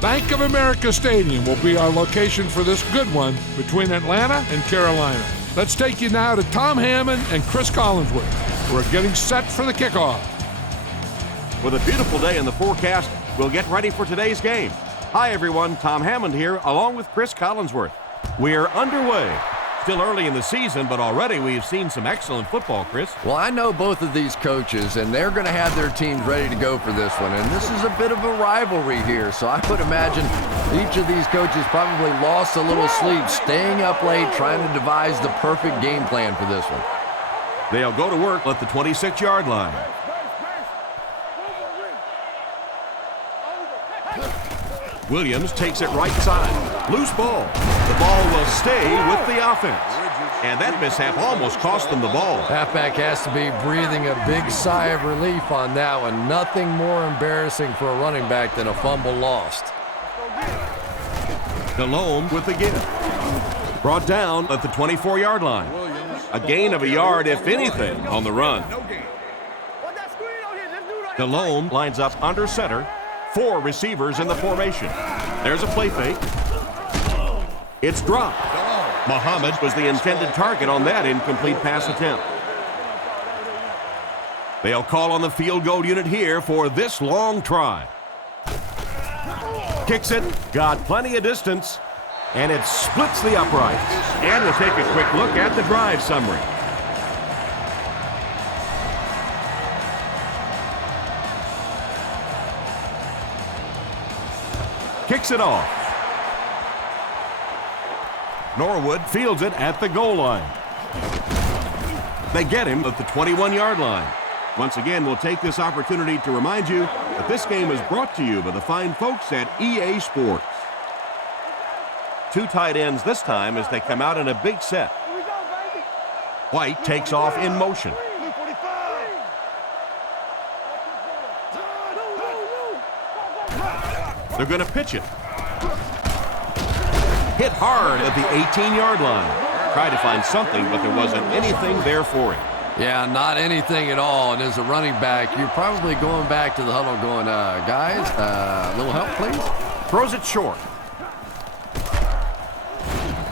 Bank of America Stadium will be our location for this good one between Atlanta and Carolina. Let's take you now to Tom Hammond and Chris Collinsworth. We're getting set for the kickoff. With a beautiful day in the forecast, we'll get ready for today's game. Hi, everyone. Tom Hammond here, along with Chris Collinsworth. We're underway. Still early in the season, but already we've seen some excellent football, Chris. Well, I know both of these coaches, and they're going to have their teams ready to go for this one. And this is a bit of a rivalry here, so I would imagine each of these coaches probably lost a little sleep, staying up late, trying to devise the perfect game plan for this one. They'll go to work at the 26-yard line. Williams takes it right side. Loose ball. The ball will stay with the offense. And that mishap almost cost them the ball. Halfback has to be breathing a big sigh of relief on that one. Nothing more embarrassing for a running back than a fumble lost. Delhomme with the give. Brought down at the 24-yard line. A gain of a yard, if anything, on the run. Delhomme lines up under center. 4 receivers in the formation. There's a play fake. It's dropped. Muhammad was the intended target on that incomplete pass attempt. They'll call on the field goal unit here for this long try. Kicks it, got plenty of distance, and it splits the uprights. And we'll take a quick look at the drive summary. Kicks it off. Norwood fields it at the goal line. They get him at the 21-yard line. Once again, we'll take this opportunity to remind you that this game is brought to you by the fine folks at EA Sports. 2 tight ends this time as they come out in a big set. White takes off in motion. They're going to pitch it. Hit hard at the 18-yard line. Tried to find something, but there wasn't anything there for him. Yeah, not anything at all. And as a running back, you're probably going back to the huddle going, guys, a little help, please? Throws it short.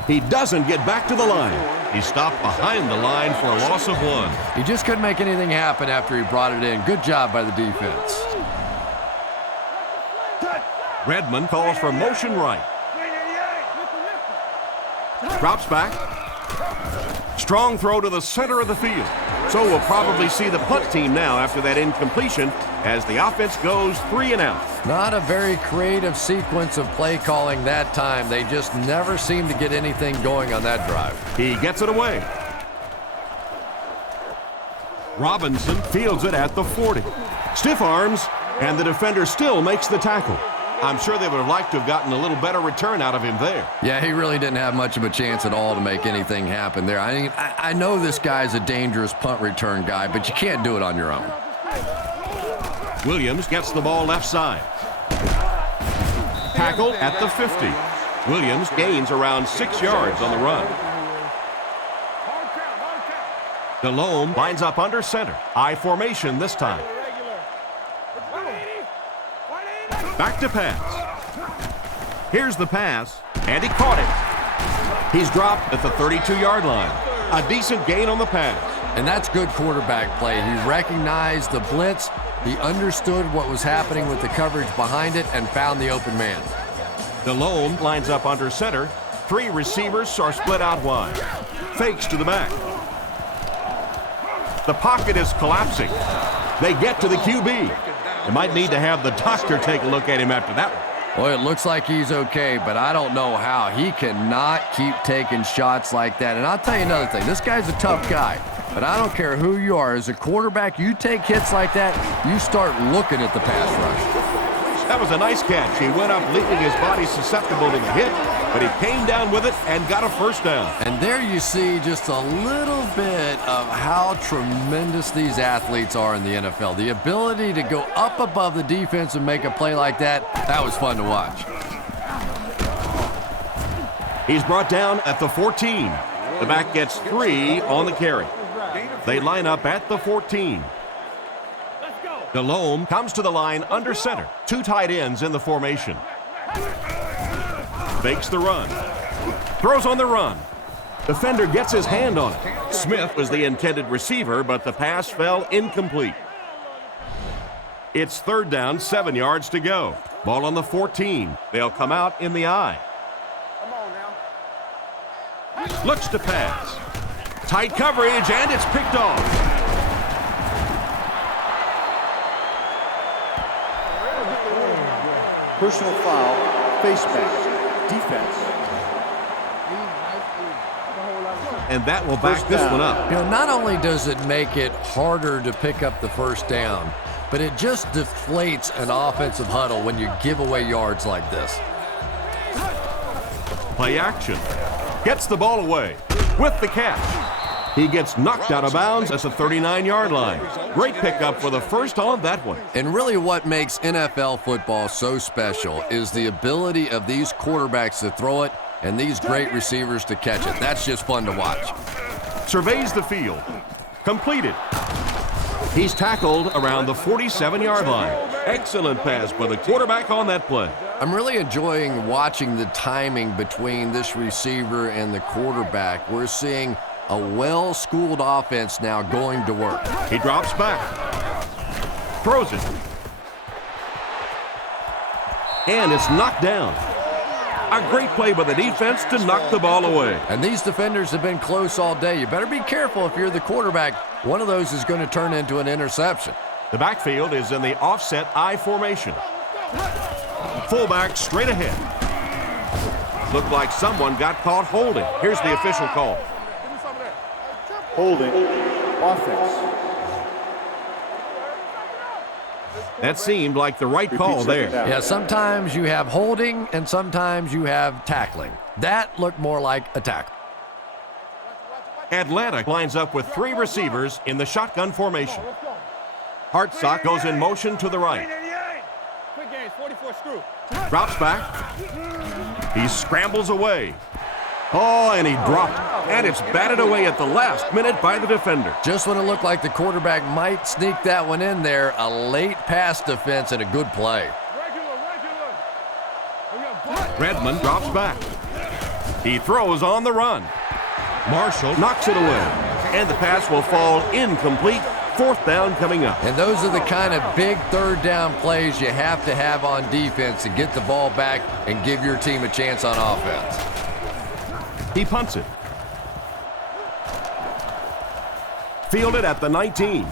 He doesn't get back to the line. He stopped behind the line for a loss of 1. He just couldn't make anything happen after he brought it in. Good job by the defense. Redmond calls for motion right. Drops back. Strong throw to the center of the field. So we'll probably see the punt team now after that incompletion as the offense goes 3 and out. Not a very creative sequence of play calling that time. They just never seem to get anything going on that drive. He gets it away. Robinson fields it at the 40. Stiff arms, and the defender still makes the tackle. I'm sure they would have liked to have gotten a little better return out of him there. Yeah, he really didn't have much of a chance at all to make anything happen there. I mean, I know this guy's a dangerous punt return guy, but you can't do it on your own. Williams gets the ball left side. Tackled at the 50. Williams gains around 6 yards on the run. Delhomme lines up under center. I formation this time. Back to pass. Here's the pass, and he caught it. He's dropped at the 32-yard line. A decent gain on the pass. And that's good quarterback play. He recognized the blitz. He understood what was happening with the coverage behind it and found the open man. Delhomme lines up under center. 3 receivers are split out wide. Fakes to the back. The pocket is collapsing. They get to the QB. They might need to have the doctor take a look at him after that one. Well, it looks like he's okay, but I don't know how. He cannot keep taking shots like that. And I'll tell you another thing. This guy's a tough guy, but I don't care who you are. As a quarterback, you take hits like that, you start looking at the pass rush. That was a nice catch. He went up leaving his body susceptible to the hit, but he came down with it and got a first down. And there you see just a little bit of how tremendous these athletes are in the NFL. The ability to go up above the defense and make a play like that, that was fun to watch. He's brought down at the 14. The back gets 3 on the carry. They line up at the 14. Delhomme comes to the line under center. 2 tight ends in the formation. Fakes the run. Throws on the run. Defender gets his hand on it. Smith was the intended receiver, but the pass fell incomplete. It's 3rd down, 7 yards to go. Ball on the 14. They'll come out in the I. Looks to pass. Tight coverage, and it's picked off. Personal foul, face mask, defense. And that will back this one up. You know, not only does it make it harder to pick up the first down, but it just deflates an offensive huddle when you give away yards like this. Play action. Gets the ball away with the catch. He gets knocked out of bounds at the 39-yard line. Great pickup for the first on that one. And really what makes NFL football so special is the ability of these quarterbacks to throw it and these great receivers to catch it. That's just fun to watch. Surveys the field. Completed. He's tackled around the 47-yard line. Excellent pass by the quarterback on that play. I'm really enjoying watching the timing between this receiver and the quarterback. We're seeing a well-schooled offense now going to work. He drops back. Throws it. And it's knocked down. A great play by the defense to knock the ball away. And these defenders have been close all day. You better be careful if you're the quarterback. One of those is going to turn into an interception. The backfield is in the offset I formation. Fullback straight ahead. Looked like someone got caught holding. Here's the official call. Holding, offense. That seemed like the right call there. Yeah, sometimes you have holding and sometimes you have tackling. That looked more like a tackle. Atlanta lines up with 3 receivers in the shotgun formation. Hartsock goes in motion to the right. Drops back. He scrambles away. Oh, and he dropped. And it's batted away at the last minute by the defender. Just when it looked like the quarterback might sneak that one in there, a late pass defense and a good play. Redmond drops back. He throws on the run. Marshall knocks it away. And the pass will fall incomplete. 4th down coming up. And those are the kind of big 3rd down plays you have to have on defense to get the ball back and give your team a chance on offense. He punts it. Fielded at the 19.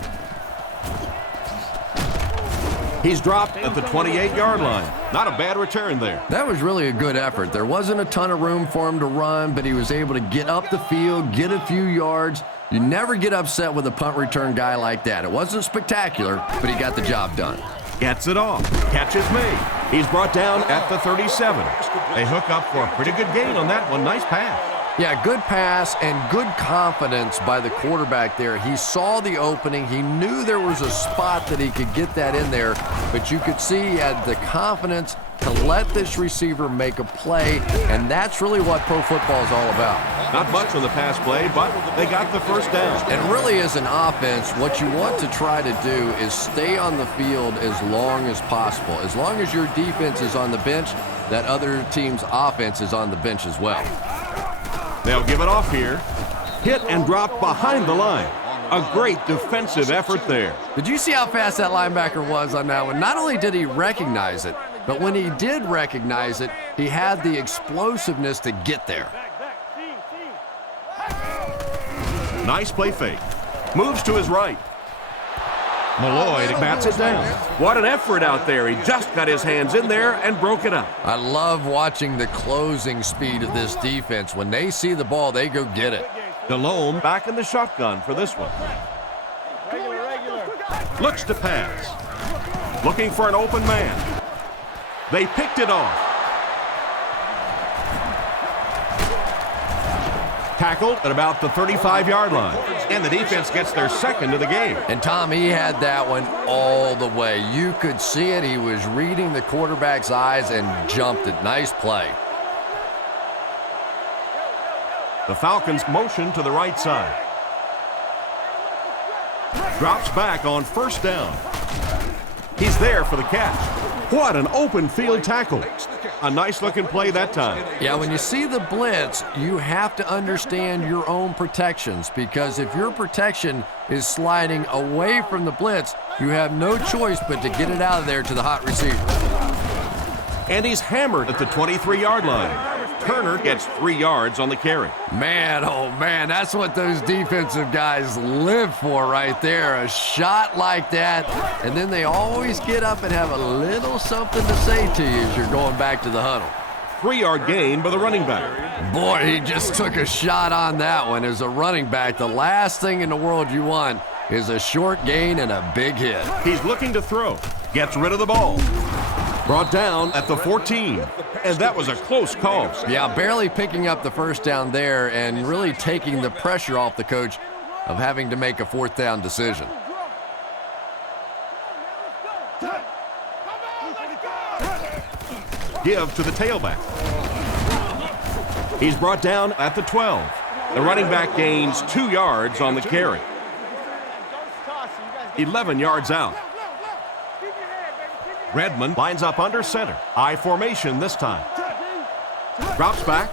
He's dropped at the 28-yard line. Not a bad return there. That was really a good effort. There wasn't a ton of room for him to run, but he was able to get up the field, get a few yards. You never get upset with a punt return guy like that. It wasn't spectacular, but he got the job done. Gets it off. Catch is made. He's brought down at the 37. They hook up for a pretty good gain on that one. Nice pass. Yeah, good pass and good confidence by the quarterback there. He saw the opening. He knew there was a spot that he could get that in there, but you could see he had the confidence to let this receiver make a play, and that's really what pro football is all about. Not much on the pass play, but they got the first down. And really, as an offense, what you want to try to do is stay on the field as long as possible. As long as your defense is on the bench, that other team's offense is on the bench as well. They'll give it off here. Hit and drop behind the line. A great defensive effort there. Did you see how fast that linebacker was on that one? Not only did he recognize it, but when he did recognize it, he had the explosiveness to get there. Nice play fake. Moves to his right. Malloy bats it down. What an effort out there. He just got his hands in there and broke it up. I love watching the closing speed of this defense. When they see the ball, they go get it. Delhomme back in the shotgun for this one. Looks to pass. Looking for an open man. They picked it off. Tackled at about the 35-yard line. And the defense gets their second of the game. And Tom, he had that one all the way. You could see it. He was reading the quarterback's eyes and jumped it. Nice play. The Falcons motion to the right side. Drops back on 1st down. He's there for the catch. What an open field tackle. A nice looking play that time. Yeah, when you see the blitz, you have to understand your own protections, because if your protection is sliding away from the blitz, you have no choice but to get it out of there to the hot receiver. And he's hammered at the 23-yard line. Turner gets 3 yards on the carry. Man, oh man, that's what those defensive guys live for right there. A shot like that, and then they always get up and have a little something to say to you as you're going back to the huddle. 3-yard gain by the running back. Boy, he just took a shot on that one. As a running back, the last thing in the world you want is a short gain and a big hit. He's looking to throw. Gets rid of the ball. Brought down at the 14. And that was a close call. Yeah, barely picking up the first down there and really taking the pressure off the coach of having to make a 4th down decision. Give to the tailback. He's brought down at the 12. The running back gains 2 yards on the carry. 11 yards out. Redmond lines up under center. I formation this time. Drops back.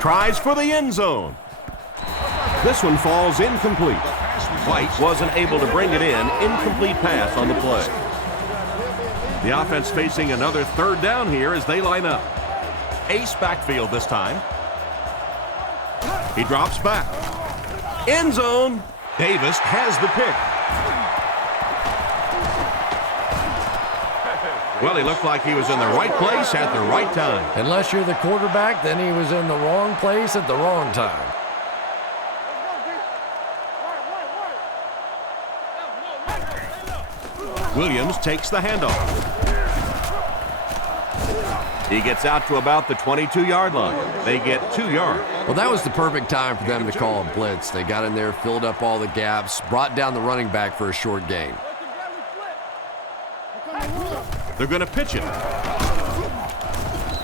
Tries for the end zone. This one falls incomplete. White wasn't able to bring it in. Incomplete pass on the play. The offense facing another 3rd down here as they line up. Ace backfield this time. He drops back. End zone. Davis has the pick. Well, he looked like he was in the right place at the right time. Unless you're the quarterback, then he was in the wrong place at the wrong time. Williams takes the handoff. He gets out to about the 22-yard line. They get 2 yards. Well, that was the perfect time for them to call a blitz. They got in there, filled up all the gaps, brought down the running back for a short gain. They're going to pitch it.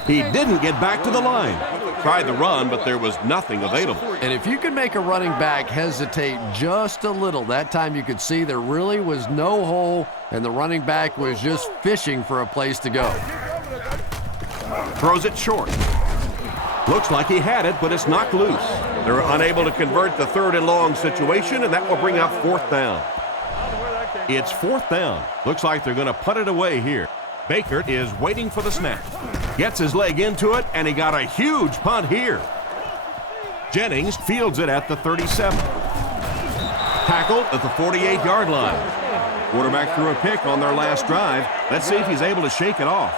He didn't get back to the line. Tried the run, but there was nothing available. And if you can make a running back hesitate just a little, that time you could see there really was no hole, and the running back was just fishing for a place to go. Throws it short. Looks like he had it, but it's knocked loose. They're unable to convert the 3rd and long situation, and that will bring up 4th down. It's 4th down. Looks like they're going to punt it away here. Baker is waiting for the snap. Gets his leg into it, and he got a huge punt here. Jennings fields it at the 37. Tackled at the 48-yard line. Quarterback threw a pick on their last drive. Let's see if he's able to shake it off.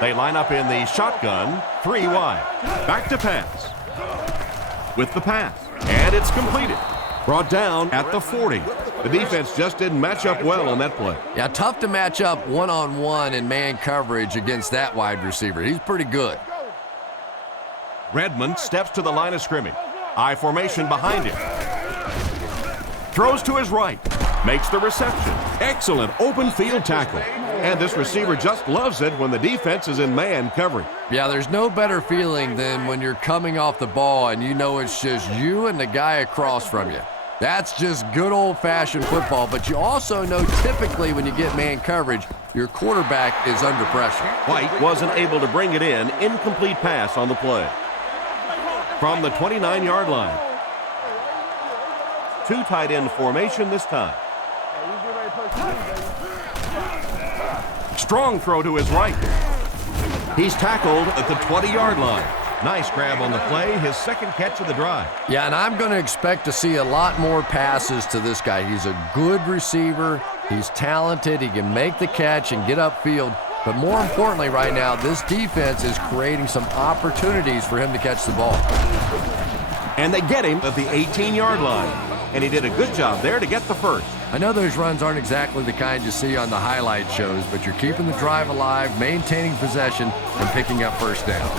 They line up in the shotgun, 3 wide. Back to pass. With the pass. And it's completed. Brought down at the 40. The defense just didn't match up well on that play. Yeah, tough to match up one-on-one in man coverage against that wide receiver. He's pretty good. Redmond steps to the line of scrimmage. I formation behind him. Throws to his right. Makes the reception. Excellent open field tackle. And this receiver just loves it when the defense is in man coverage. Yeah, there's no better feeling than when you're coming off the ball and you know it's just you and the guy across from you. That's just good old-fashioned football, but you also know typically when you get man coverage, your quarterback is under pressure. White wasn't able to bring it in. Incomplete pass on the play. From the 29-yard line. 2 tight end formation this time. Strong throw to his right. He's tackled at the 20-yard line. Nice grab on the play, his 2nd catch of the drive. Yeah, and I'm going to expect to see a lot more passes to this guy. He's a good receiver. He's talented. He can make the catch and get upfield. But more importantly right now, this defense is creating some opportunities for him to catch the ball. And they get him at the 18-yard line. And he did a good job there to get the first. I know those runs aren't exactly the kind you see on the highlight shows, but you're keeping the drive alive, maintaining possession, and picking up first down.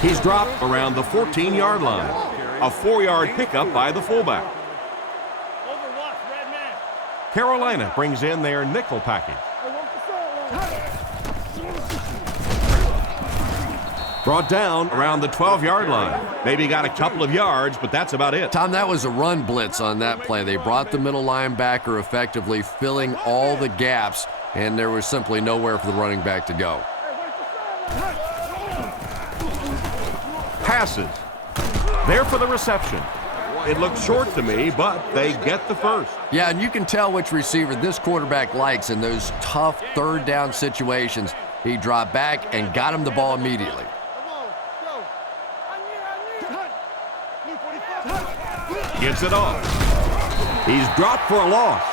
He's dropped around the 14-yard line. A 4-yard pickup by the fullback. Carolina brings in their nickel package. Brought down around the 12-yard line. Maybe got a couple of yards, but that's about it. Tom, that was a run blitz on that play. They brought the middle linebacker effectively, filling all the gaps, and there was simply nowhere for the running back to go. Passes. There for the reception. It looked short to me, but they get the first. Yeah, and you can tell which receiver this quarterback likes in those tough third down situations. He dropped back and got him the ball immediately. Gives it off. He's dropped for a loss.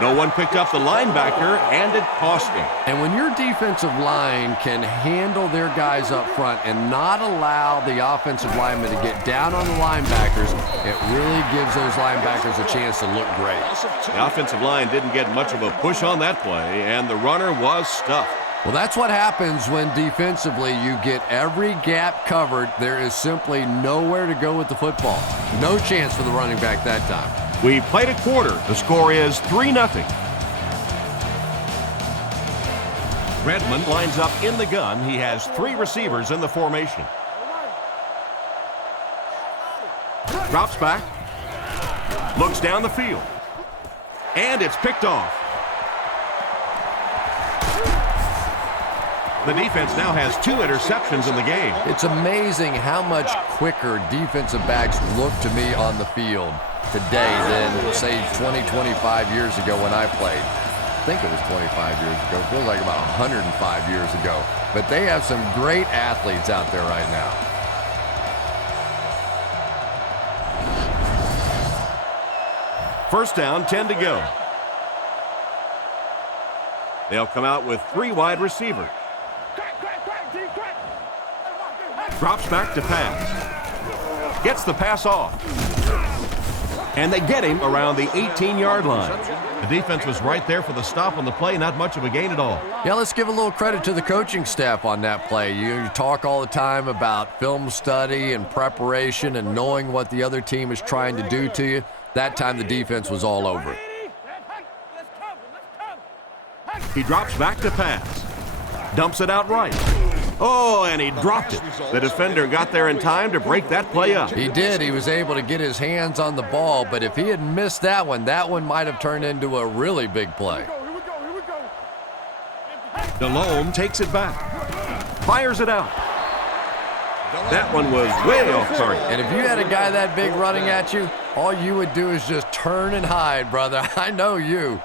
No one picked up the linebacker, and it cost him. And when your defensive line can handle their guys up front and not allow the offensive linemen to get down on the linebackers, it really gives those linebackers a chance to look great. The offensive line didn't get much of a push on that play, and the runner was stuffed. Well, that's what happens when defensively you get every gap covered. There is simply nowhere to go with the football. No chance for the running back that time. We played a quarter. The score is 3-0. Redmond lines up in the gun. He has 3 receivers in the formation. Drops back. Looks down the field. And it's picked off. The defense now has 2 interceptions in the game. It's amazing how much quicker defensive backs look to me on the field today than, say, 20, 25 years ago when I played. I think it was 25 years ago. It feels like about 105 years ago. But they have some great athletes out there right now. First down, 10 to go. They'll come out with 3 wide receivers. Drops back to pass. Gets the pass off. And they get him around the 18-yard line. The defense was right there for the stop on the play. Not much of a gain at all. Yeah, let's give a little credit to the coaching staff on that play. You talk all the time about film study and preparation and knowing what the other team is trying to do to you. That time the defense was all over it. He drops back to pass. Dumps it out right. Oh, and he dropped it. The defender got there in time to break that play up. He did. He was able to get his hands on the ball, but if he had missed that one might have turned into a really big play. Delhomme takes it back. Fires it out. That one was way off target. And if you had a guy that big running at you, all you would do is just turn and hide, brother. I know you.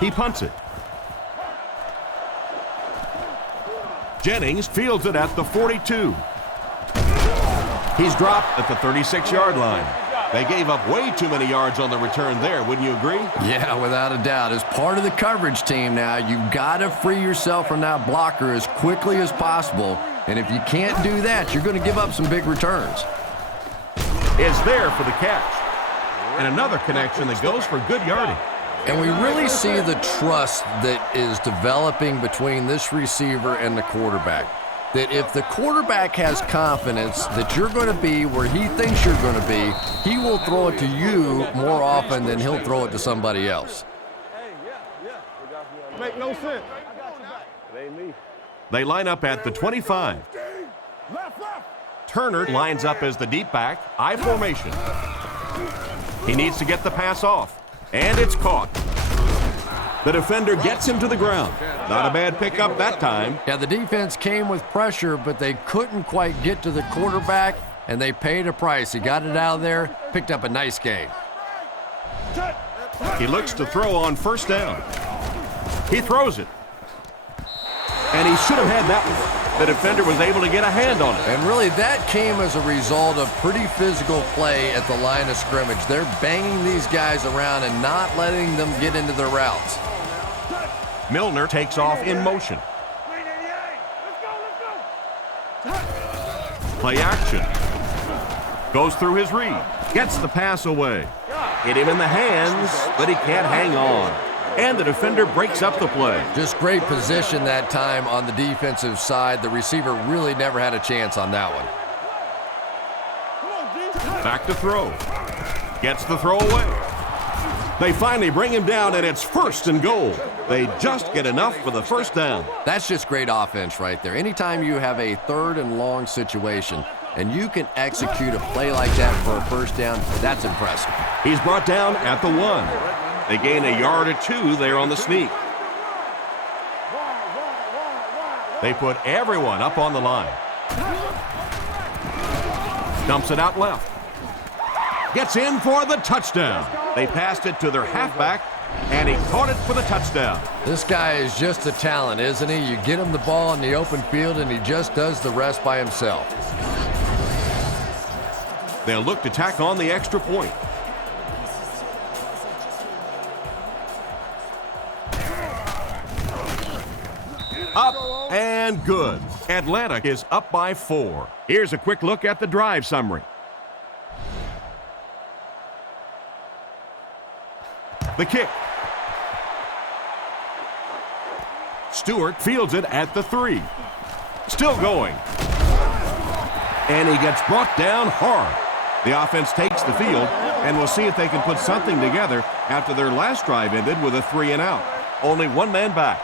He punts it. Jennings fields it at the 42. He's dropped at the 36-yard line. They gave up way too many yards on the return there, wouldn't you agree? Yeah, without a doubt. As part of the coverage team now, you've got to free yourself from that blocker as quickly as possible. And if you can't do that, you're going to give up some big returns. Is there for the catch. And another connection that goes for good yardage. And we really see the trust that is developing between this receiver and the quarterback. That if the quarterback has confidence that you're going to be where he thinks you're going to be, he will throw it to you more often than he'll throw it to somebody else. Make no sense. They line up at the 25. Turner lines up as the deep back, I formation. He needs to get the pass off. And it's caught. The defender gets him to the ground. Not a bad pickup that time. Yeah, the defense came with pressure, but they couldn't quite get to the quarterback, and they paid a price. He got it out of there, picked up a nice gain. He looks to throw on first down. He throws it. And he should have had that one. The defender was able to get a hand on it. And really, that came as a result of pretty physical play at the line of scrimmage. They're banging these guys around and not letting them get into their routes. Milner takes off in motion. Play action. Goes through his read. Gets the pass away. Hit him in the hands, but he can't hang on. And the defender breaks up the play. Just great position that time on the defensive side. The receiver really never had a chance on that one. Back to throw. Gets the throw away. They finally bring him down, and it's 1st and goal. They just get enough for the first down. That's just great offense right there. Anytime you have a 3rd and long situation and you can execute a play like that for a first down, that's impressive. He's brought down at the 1. They gain a yard or 2 there on the sneak. They put everyone up on the line. Dumps it out left. Gets in for the touchdown. They passed it to their halfback, and he caught it for the touchdown. This guy is just a talent, isn't he? You get him the ball in the open field, and he just does the rest by himself. They'll look to tack on the extra point. Up and good. Atlanta is up by 4. Here's a quick look at the drive summary. The kick. Stewart fields it at the 3. Still going. And he gets brought down hard. The offense takes the field, and we'll see if they can put something together after their last drive ended with a 3 and out. Only one man back.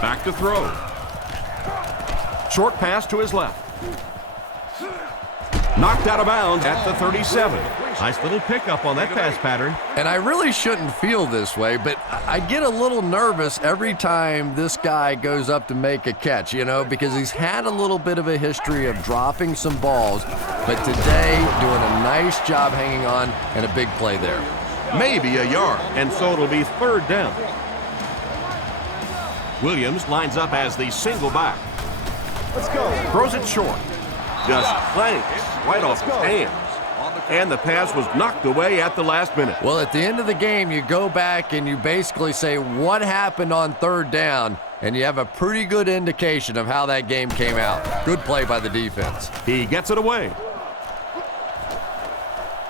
Back to throw. Short pass to his left. Knocked out of bounds at the 37. Nice little pickup on that pass pattern. And I really shouldn't feel this way, but I get a little nervous every time this guy goes up to make a catch, you know, because he's had a little bit of a history of dropping some balls, but today doing a nice job hanging on and a big play there. Maybe a yard, and so it'll be 3rd down. Williams lines up as the single back. Let's go. Throws it short. Just clanks right off his hands. And the pass was knocked away at the last minute. Well, at the end of the game, you go back and you basically say what happened on 3rd down, and you have a pretty good indication of how that game came out. Good play by the defense. He gets it away.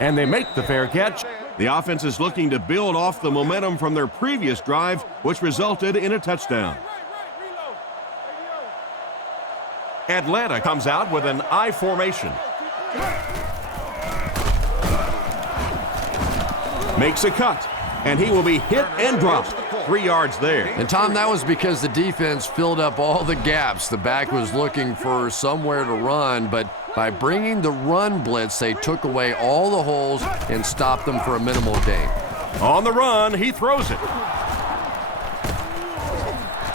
And they make the fair catch. The offense is looking to build off the momentum from their previous drive, which resulted in a touchdown. Atlanta comes out with an I formation. Makes a cut, and he will be hit and dropped. 3 yards there. And Tom, that was because the defense filled up all the gaps. The back was looking for somewhere to run, but by bringing the run blitz, they took away all the holes and stopped them for a minimal gain. On the run, he throws it.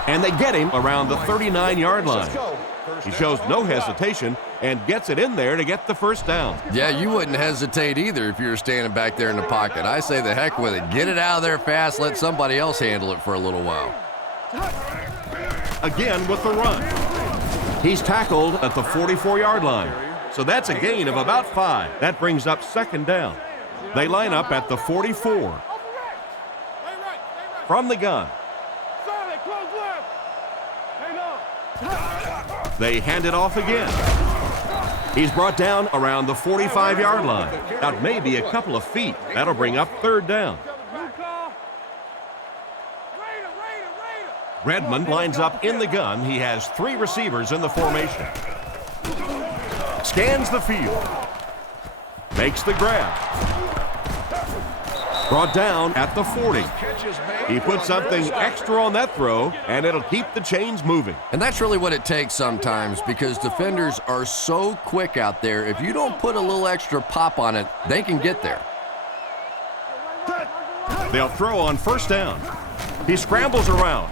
And they get him around the 39-yard line. He shows no hesitation and gets it in there to get the first down. Yeah, you wouldn't hesitate either if you were standing back there in the pocket. I say the heck with it. Get it out of there fast. Let somebody else handle it for a little while. Again with the run. He's tackled at the 44-yard line. So that's a gain of about 5. That brings up 2nd down. They line up at the 44. From the gun. They hand it off again. He's brought down around the 45-yard line. Out maybe a couple of feet. That'll bring up 3rd down. Redmond lines up in the gun. He has 3 receivers in the formation. Scans the field. Makes the grab. Brought down at the 40. He put something extra on that throw, and it'll keep the chains moving. And that's really what it takes sometimes, because defenders are so quick out there. If you don't put a little extra pop on it, they can get there. They'll throw on 1st down. He scrambles around.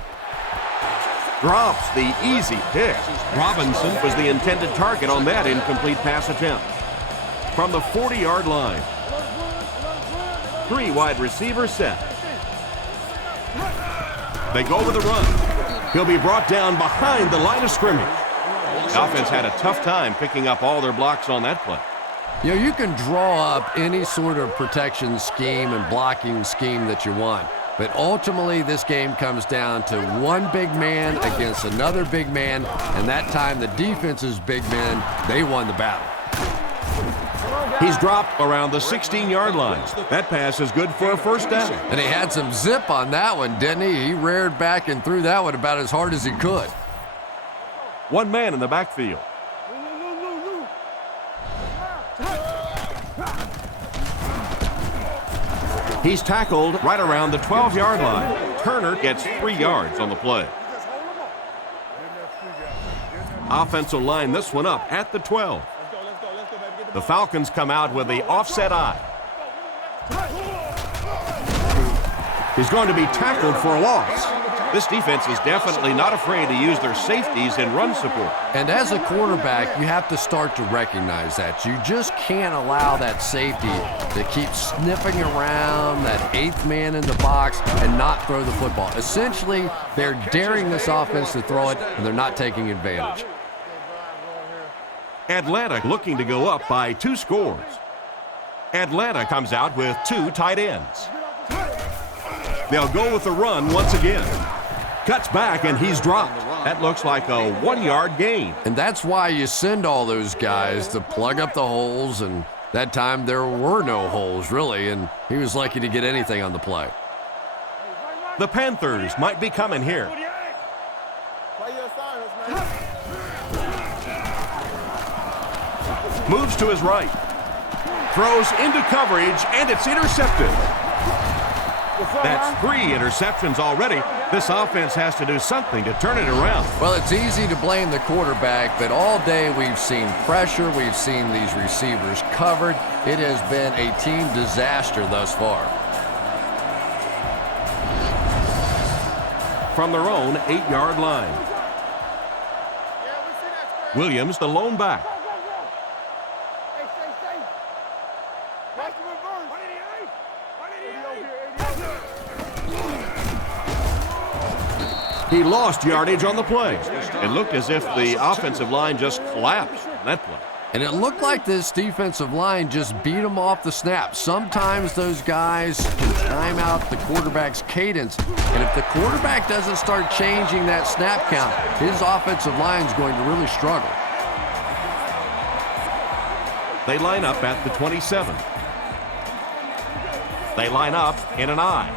Drops the easy pick. Robinson was the intended target on that incomplete pass attempt. From the 40-yard line. 3 wide receivers set. They go with the run. He'll be brought down behind the line of scrimmage. The offense had a tough time picking up all their blocks on that play. You know, you can draw up any sort of protection scheme and blocking scheme that you want, but ultimately this game comes down to one big man against another big man, and that time the defense's big men, they won the battle. He's dropped around the 16-yard line. That pass is good for a 1st down. And he had some zip on that one, didn't he? He reared back and threw that one about as hard as he could. One man in the backfield. He's tackled right around the 12-yard line. Turner gets 3 yards on the play. Offensive line this one up at the 12. The Falcons come out with the offset eye. He's going to be tackled for a loss. This defense is definitely not afraid to use their safeties in run support. And as a quarterback, you have to start to recognize that. You just can't allow that safety to keep sniffing around that 8th man in the box and not throw the football. Essentially, they're daring this offense to throw it, and they're not taking advantage. Atlanta looking to go up by 2 scores. Atlanta comes out with 2 tight ends. They'll go with the run once again. Cuts back, and he's dropped. That looks like a 1-yard gain. And that's why you send all those guys to plug up the holes, and that time there were no holes, really, and he was lucky to get anything on the play. The Panthers might be coming here. Moves to his right. Throws into coverage, and it's intercepted. That's 3 interceptions already. This offense has to do something to turn it around. Well, it's easy to blame the quarterback, but all day we've seen pressure. We've seen these receivers covered. It has been a team disaster thus far. From their own 8-yard line. Williams, the lone back. He lost yardage on the play. It looked as if the offensive line just collapsed on that play. And it looked like this defensive line just beat him off the snap. Sometimes those guys can time out the quarterback's cadence. And if the quarterback doesn't start changing that snap count, his offensive line is going to really struggle. They line up at the 27. They line up in an I.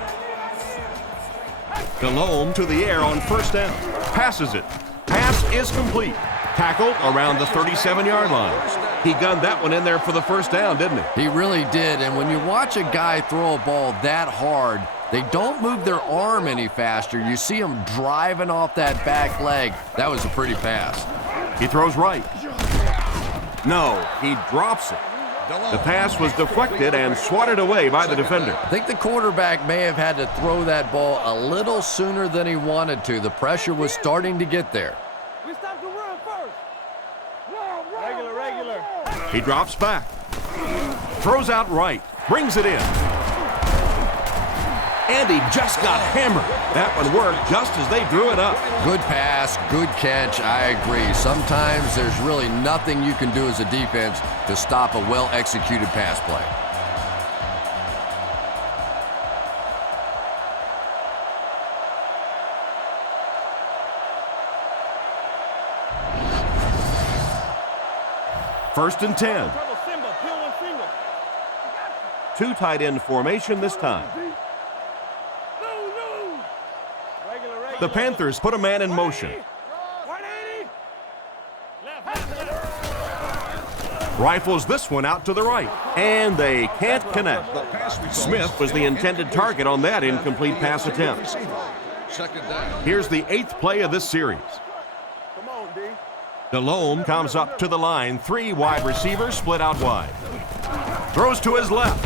Delhomme to the air on first down. Passes it. Pass is complete. Tackled around the 37-yard line. He gunned that one in there for the first down, didn't he? He really did. And when you watch a guy throw a ball that hard, they don't move their arm any faster. You see him driving off that back leg. That was a pretty pass. He throws right. No, he drops it. The pass was deflected and swatted away by the defender. I think the quarterback may have had to throw that ball a little sooner than he wanted to. The pressure was starting to get there. We stop the run first. Regular. He drops back. Throws out right. Brings it in. And he just got hammered. That one worked just as they drew it up. Good pass, good catch, I agree. Sometimes there's really nothing you can do as a defense to stop a well-executed pass play. First and 10. 2 tight end formation this time. The Panthers put a man in motion. Rifles this one out to the right, and they can't connect. Smith was the intended target on that incomplete pass attempt. Here's the 8th play of this series. Delhomme comes up to the line. 3 wide receivers split out wide. Throws to his left.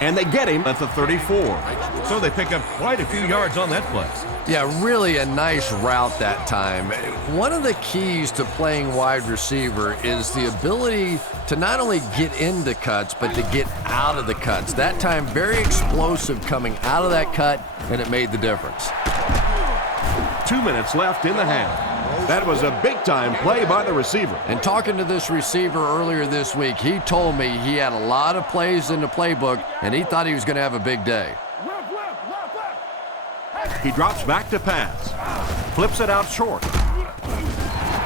And they get him at the 34. So they pick up quite a few yards on that play. Yeah, really a nice route that time. One of the keys to playing wide receiver is the ability to not only get into cuts, but to get out of the cuts. That time, very explosive coming out of that cut, and it made the difference. 2 minutes left in the half. That was a big-time play by the receiver. And talking to this receiver earlier this week, he told me he had a lot of plays in the playbook, and he thought he was going to have a big day. He drops back to pass. Flips it out short.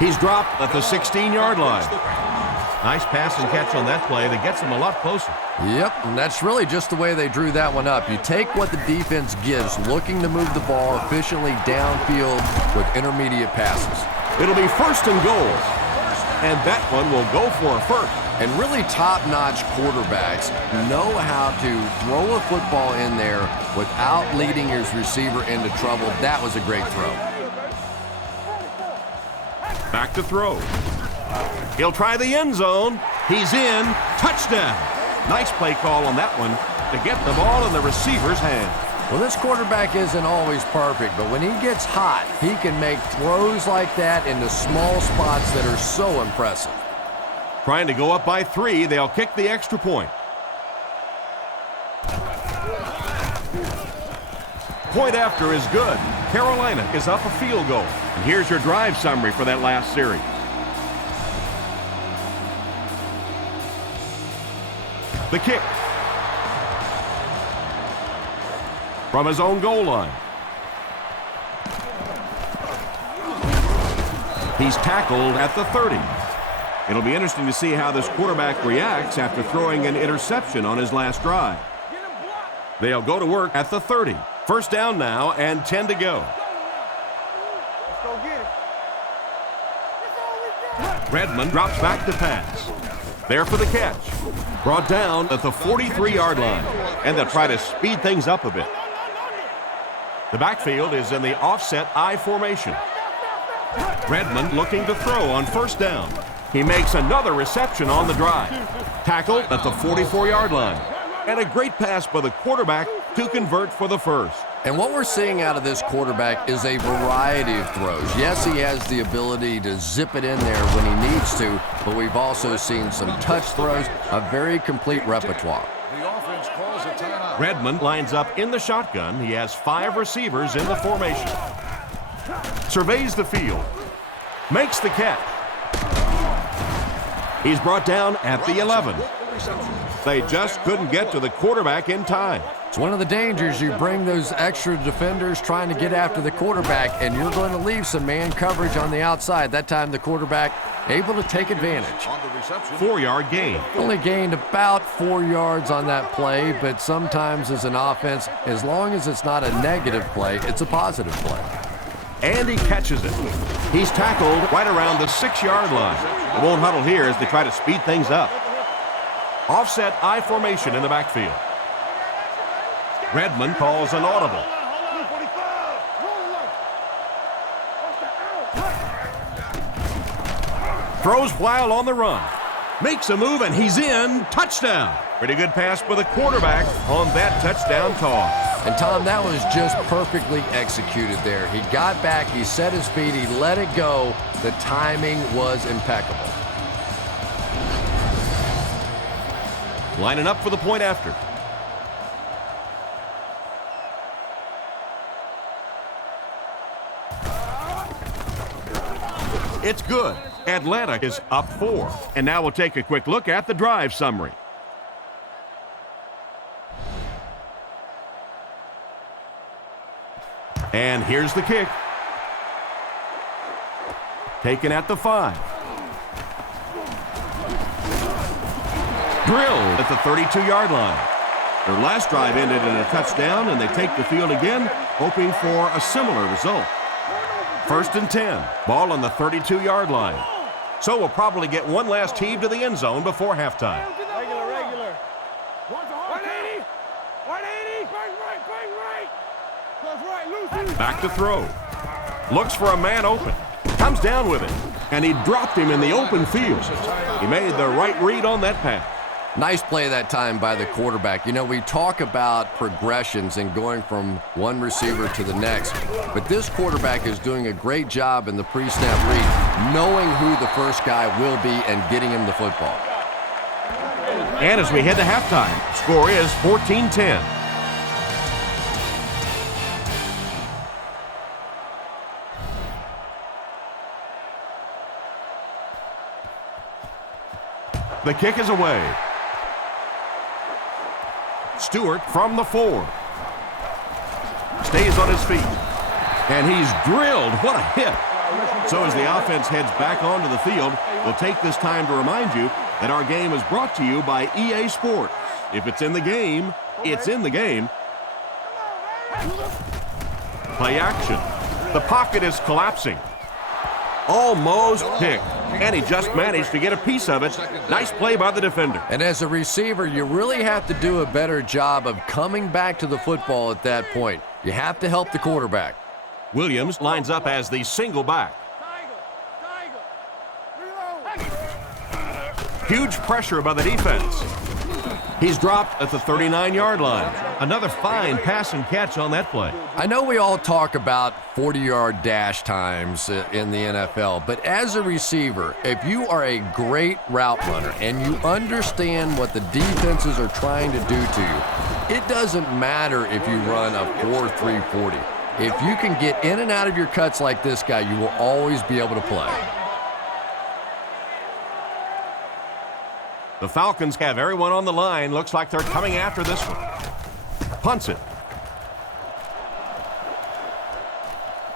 He's dropped at the 16-yard line. Nice pass and catch on that play that gets him a lot closer. Yep, and that's really just the way they drew that one up. You take what the defense gives, looking to move the ball efficiently downfield with intermediate passes. It'll be first and goal. and that one will go for a first. And really top-notch quarterbacks know how to throw a football in there without leading his receiver into trouble. That was a great throw. Back to throw. He'll try the end zone. He's in. Touchdown. Nice play call on that one to get the ball in the receiver's hand. Well, this quarterback isn't always perfect, but when he gets hot, he can make throws like that into small spots that are so impressive. Trying to go up by 3, they'll kick the extra point. Point after is good. Carolina is up a field goal. And here's your drive summary for that last series. The kick. From his own goal line. He's tackled at the 30. It'll be interesting to see how this quarterback reacts after throwing an interception on his last drive. They'll go to work at the 30. First down now and 10 to go. Let's go get it. Redmond drops back to pass. There for the catch. Brought down at the 43-yard line. And they'll try to speed things up a bit. The backfield is in the offset I formation. Redmond looking to throw on first down. He makes another reception on the drive. Tackled at the 44-yard line. And a great pass by the quarterback to convert for the first. And what we're seeing out of this quarterback is a variety of throws. Yes, he has the ability to zip it in there when he needs to, but we've also seen some touch throws, a very complete repertoire. The offense calls a timeout. Redmond lines up in the shotgun. He has 5 receivers in the formation. Surveys the field. Makes the catch. He's brought down at the 11. They just couldn't get to the quarterback in time. It's one of the dangers. You bring those extra defenders trying to get after the quarterback, and you're going to leave some man coverage on the outside. That time the quarterback able to take advantage. 4-yard gain. Only gained about 4 yards on that play, but sometimes as an offense, as long as it's not a negative play, it's a positive play. And he catches it. He's tackled right around the 6-yard line. They won't huddle here as they try to speed things up. Offset I formation in the backfield. Redmond calls an audible. Throws while on the run. Makes a move and he's in. Touchdown. Pretty good pass by the quarterback on that touchdown toss. And Tom, that was just perfectly executed there. He got back, he set his feet, he let it go. The timing was impeccable. Lining up for the point after. It's good. Atlanta is up 4. And now we'll take a quick look at the drive summary. And here's the kick. Taken at the 5. Drilled at the 32-yard line. Their last drive ended in a touchdown, and they take the field again, hoping for a similar result. First and 10. Ball on the 32-yard line. So we'll probably get one last heave to the end zone before halftime. Regular. 180. 180. Right. Back to throw. Looks for a man open. Comes down with it. And he dropped him in the open field. He made the right read on that pass. Nice play that time by the quarterback. You know, we talk about progressions and going from one receiver to the next, but this quarterback is doing a great job in the pre-snap read, knowing who the first guy will be and getting him the football. And as we head to halftime, score is 14-10. The kick is away. Stewart from the 4. Stays on his feet. And he's drilled. What a hit. So as the offense heads back onto the field, we'll take this time to remind you that our game is brought to you by EA Sports. If it's in the game, it's in the game. Play action. The pocket is collapsing. Almost picked. And he just managed to get a piece of it. Nice play by the defender. And as a receiver, you really have to do a better job of coming back to the football at that point. You have to help the quarterback. Williams lines up as the single back. Huge pressure by the defense. He's dropped at the 39-yard line. Another fine pass and catch on that play. I know we all talk about 40-yard dash times in the NFL, but as a receiver, if you are a great route runner and you understand what the defenses are trying to do to you, it doesn't matter if you run a 4.3 40. If you can get in and out of your cuts like this guy, you will always be able to play. The Falcons have everyone on the line. Looks like they're coming after this one. Punts it.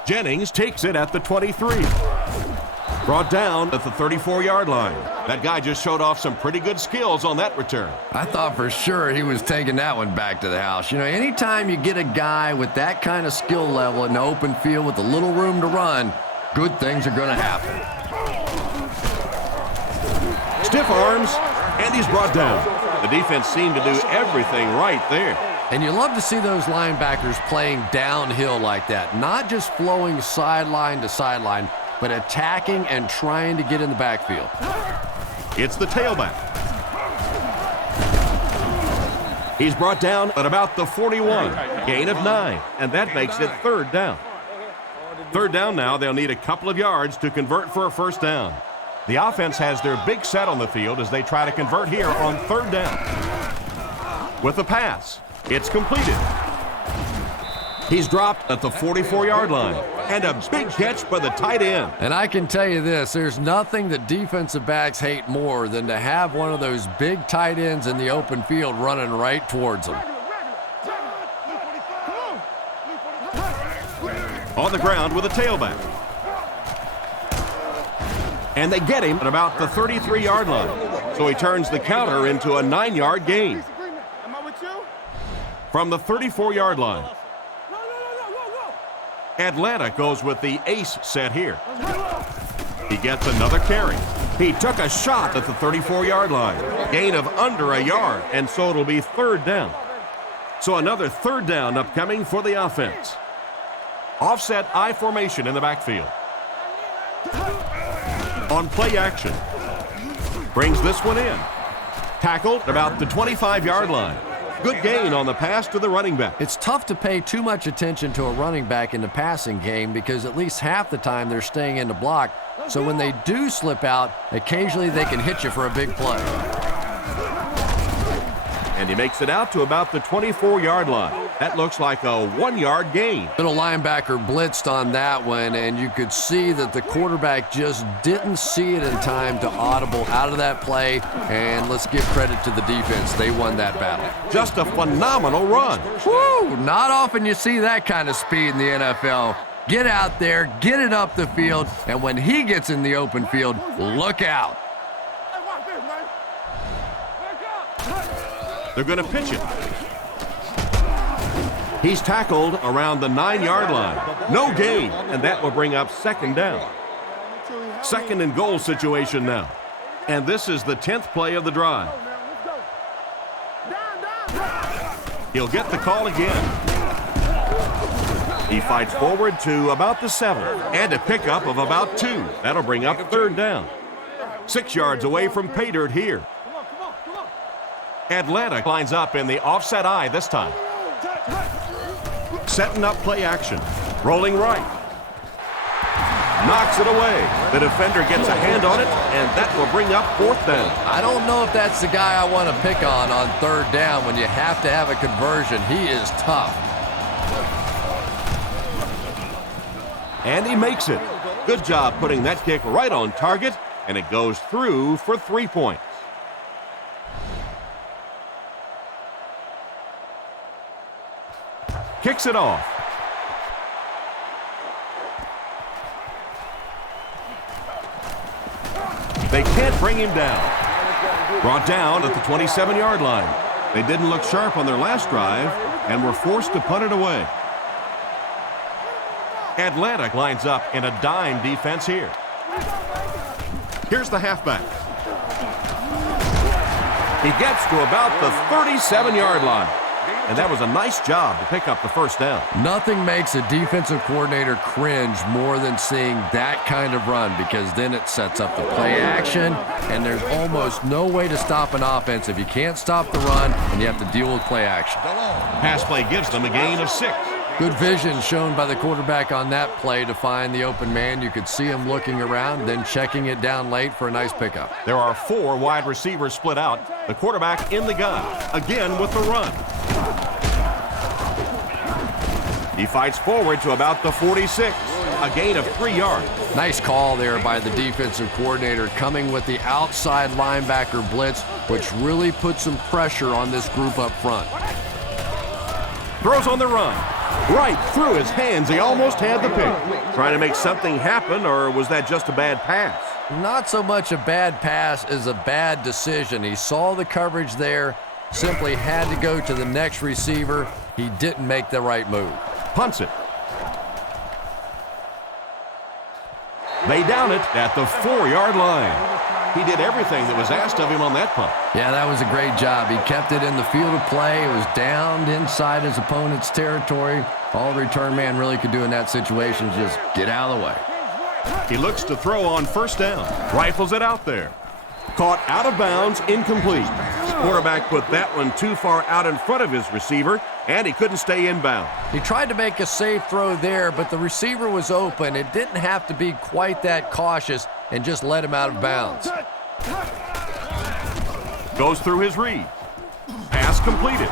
Jennings takes it at the 23. Brought down at the 34-yard line. That guy just showed off some pretty good skills on that return. I thought for sure he was taking that one back to the house. You know, anytime you get a guy with that kind of skill level in the open field with a little room to run, good things are going to happen. Stiff arms, and he's brought down. The defense seemed to do everything right there. And you love to see those linebackers playing downhill like that, not just flowing sideline to sideline, but attacking and trying to get in the backfield. It's the tailback. He's brought down at about the 41, gain of 9, and that makes it third down. Third down now, they'll need a couple of yards to convert for a first down. The offense has their big set on the field as they try to convert here on third down. With the pass, it's completed. He's dropped at the 44-yard line, and a big catch by the tight end. And I can tell you this, there's nothing that defensive backs hate more than to have one of those big tight ends in the open field running right towards them. On the ground with a tailback. And they get him at about the 33-yard line. So he turns the counter into a 9-yard gain. From the 34-yard line. Atlanta goes with the ace set here. He gets another carry. He took a shot at the 34-yard line. Gain of under a yard, and so it'll be third down. So another third down upcoming for the offense. Offset I formation in the backfield. On play action. Brings this one in. Tackled about the 25-yard line. Good gain on the pass to the running back. It's tough to pay too much attention to a running back in the passing game because at least half the time they're staying in the block. So when they do slip out, occasionally they can hit you for a big play. And he makes it out to about the 24-yard line. That looks like a 1-yard gain. Little linebacker blitzed on that one, and you could see that the quarterback just didn't see it in time to audible out of that play. And let's give credit to the defense. They won that battle. Just a phenomenal run. Woo! Not often you see that kind of speed in the NFL. Get out there, get it up the field, and when he gets in the open field, look out. They're going to pitch it. He's tackled around the 9-yard line. No gain, and that will bring up second down. Second and goal situation now. And this is the 10th play of the drive. He'll get the call again. He fights forward to about the 7 and a pickup of about 2. That'll bring up third down. 6 yards away from pay dirt here. Atlanta lines up in the offset I this time. Setting up play action. Rolling right. Knocks it away. The defender gets a hand on it, and that will bring up fourth down. I don't know if that's the guy I want to pick on third down when you have to have a conversion. He is tough. And he makes it. Good job putting that kick right on target, and it goes through for 3 points. Kicks it off. They can't bring him down. Brought down at the 27-yard line. They didn't look sharp on their last drive and were forced to punt it away. Atlanta lines up in a dime defense here. Here's the halfback. He gets to about the 37-yard line. And that was a nice job to pick up the first down. Nothing makes a defensive coordinator cringe more than seeing that kind of run, because then it sets up the play action, and there's almost no way to stop an offense if you can't stop the run and you have to deal with play action. Pass play gives them a gain of 6. Good vision shown by the quarterback on that play to find the open man. You could see him looking around, then checking it down late for a nice pickup. There are 4 wide receivers split out. The quarterback in the gun, again with the run. He fights forward to about the 46, a gain of 3 yards. Nice call there by the defensive coordinator, coming with the outside linebacker blitz, which really put some pressure on this group up front. Throws on the run. Right through his hands. He almost had the pick. Trying to make something happen, or was that just a bad pass? Not so much a bad pass as a bad decision. He saw the coverage there, simply had to go to the next receiver. He didn't make the right move. Punts it. They down it at the 4-yard line. He did everything that was asked of him on that punt. Yeah, that was a great job. He kept it in the field of play. It was downed inside his opponent's territory. All the return man really could do in that situation is just get out of the way. He looks to throw on first down. Rifles it out there. Caught out of bounds, incomplete. The quarterback put that one too far out in front of his receiver, and he couldn't stay inbound. He tried to make a safe throw there, but the receiver was open. It didn't have to be quite that cautious and just let him out of bounds. Goes through his read. Pass completed.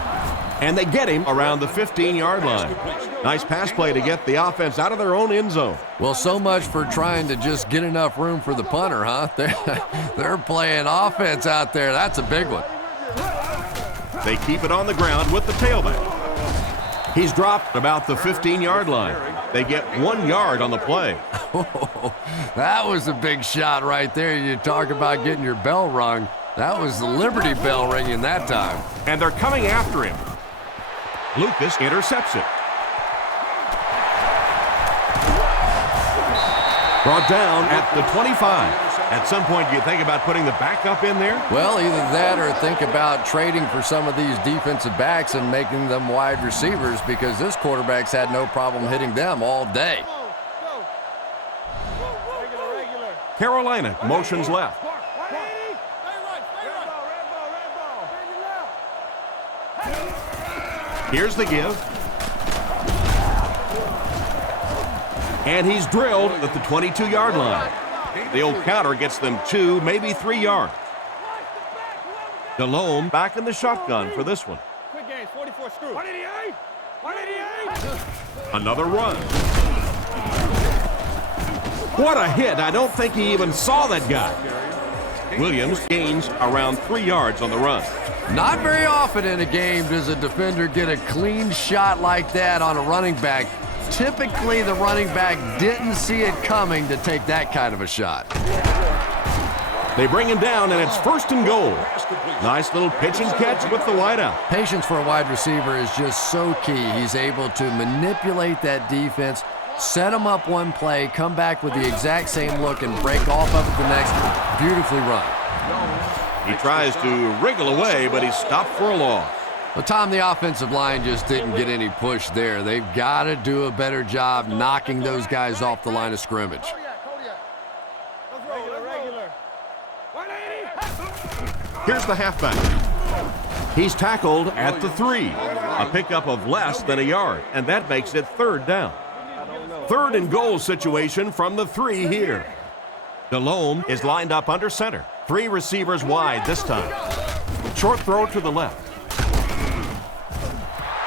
And they get him around the 15-yard line. Nice pass play to get the offense out of their own end zone. Well, so much for trying to just get enough room for the punter, huh? They're playing offense out there. That's a big one. They keep it on the ground with the tailback. He's dropped about the 15-yard line. They get 1 yard on the play. Oh, that was a big shot right there. You talk about getting your bell rung. That was the Liberty Bell ringing that time. And they're coming after him. Lucas intercepts it. Brought down at the 25. At some point, do you think about putting the backup in there? Well, either that or think about trading for some of these defensive backs and making them wide receivers, because this quarterback's had no problem hitting them all day. Carolina motions left. Here's the give. And he's drilled at the 22-yard line. The old counter gets them 2, maybe 3 yards. DeLome back in the shotgun for this one. Quick games, 44 screw. 188! 188! Another run. What a hit. I don't think he even saw that guy. Williams gains around 3 yards on the run. Not very often in a game does a defender get a clean shot like that on a running back. Typically, the running back didn't see it coming to take that kind of a shot. They bring him down, and it's 1st and goal. Nice little pitch and catch with the wideout. Patience for a wide receiver is just so key. He's able to manipulate that defense, set him up one play, come back with the exact same look, and break off of it the next. Beautifully run. He tries to wriggle away, but he's stopped for a loss. Well, Tom, the offensive line just didn't get any push there. They've got to do a better job knocking those guys off the line of scrimmage. Here's the halfback. He's tackled at the 3. A pickup of less than a yard, and that makes it 3rd down. 3rd and goal situation from the 3 here. DeLome is lined up under center. 3 receivers wide this time. Short throw to the left.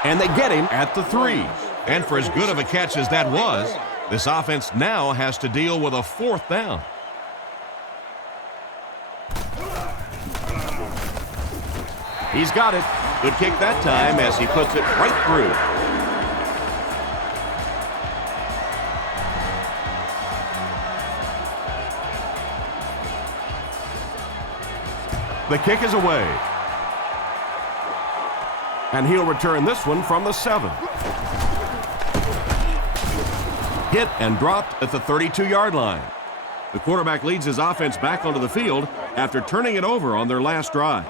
And they get him at the 3. And for as good of a catch as that was, this offense now has to deal with a 4th down. He's got it. Good kick that time as he puts it right through. The kick is away. And he'll return this one from the 7. Hit and dropped at the 32-yard line. The quarterback leads his offense back onto the field after turning it over on their last drive.